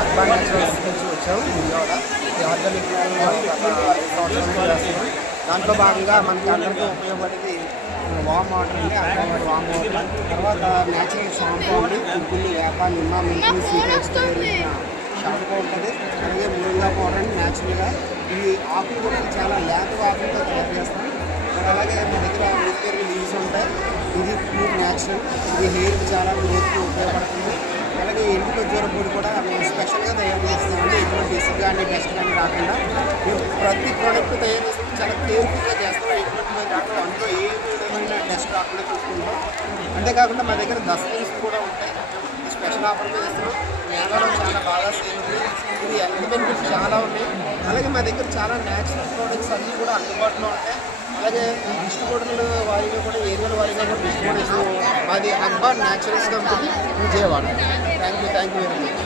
Urban naturals నుంచి వచ్చాము Vijayawada. Organic దాంట్లో భాగంగా మనకి అందరికీ ఉపయోగపడేది వామ్ వాటర్ అండి. అర్బన్ వామ్ వాటర్, తర్వాత న్యాచురల్ షాంపూ అండి. కుంకులు, వేప, నిమ్మ, మెంతులు, సీక్రెట్స్తో షాంపూ ఉంటుంది. అలాగే మురింగా పౌడర్ అండి. న్యాచురల్గా ఈ ఆకులు కూడా చాలా లేత ఆకులతో తయారు చేస్తాం. అలాగే మా దగ్గర ఊపిరి లీవ్స్ ఉంటాయి. ఇది ప్యూర్ న్యాచురల్. ఇది హెయిర్కి చాలా గ్రోత్కి ఉపయోగపడుతుంది. అలాగే ఎండు ఖర్జూర పొడి కూడా మేము స్పెషల్గా తయారు చేస్తామండి. ఎటువంటి ఇసుక కానీ డస్ట్ కానీ రాకుండా మేము ప్రతి ప్రోడక్ట్ తయారు చేస్తాం. చాలా కేర్ఫుల్గా చేస్తాం. ఎటువంటి రాకుండా అందులో ఏ విధమైన డస్ట్ రాకుండా చూసుకుంటాం. అంతేకాకుండా మా దగ్గర డస్ట్బిన్స్ కూడా ఉంటాయి. స్పెషల్ ఆఫర్ చేస్తున్నాం. మేళలో చాలా బాగా సేల్ ఉంది. ఇది హెల్త్ బెనిఫిట్స్ చాలా ఉన్నాయి. అలాగే మా దగ్గర చాలా న్యాచురల్ ప్రోడక్ట్స్ అన్నీ కూడా అందుబాటులో ఉంటాయి. అలాగే ఈ డిస్ట్రిబ్యూటర్ల వారిగా కూడా ఏరియాల వారిగా కూడా డిస్ట్రిబ్యూట్ చేస్తున్నాం. మాది urban naturals company Vijayawada. Thank you very much.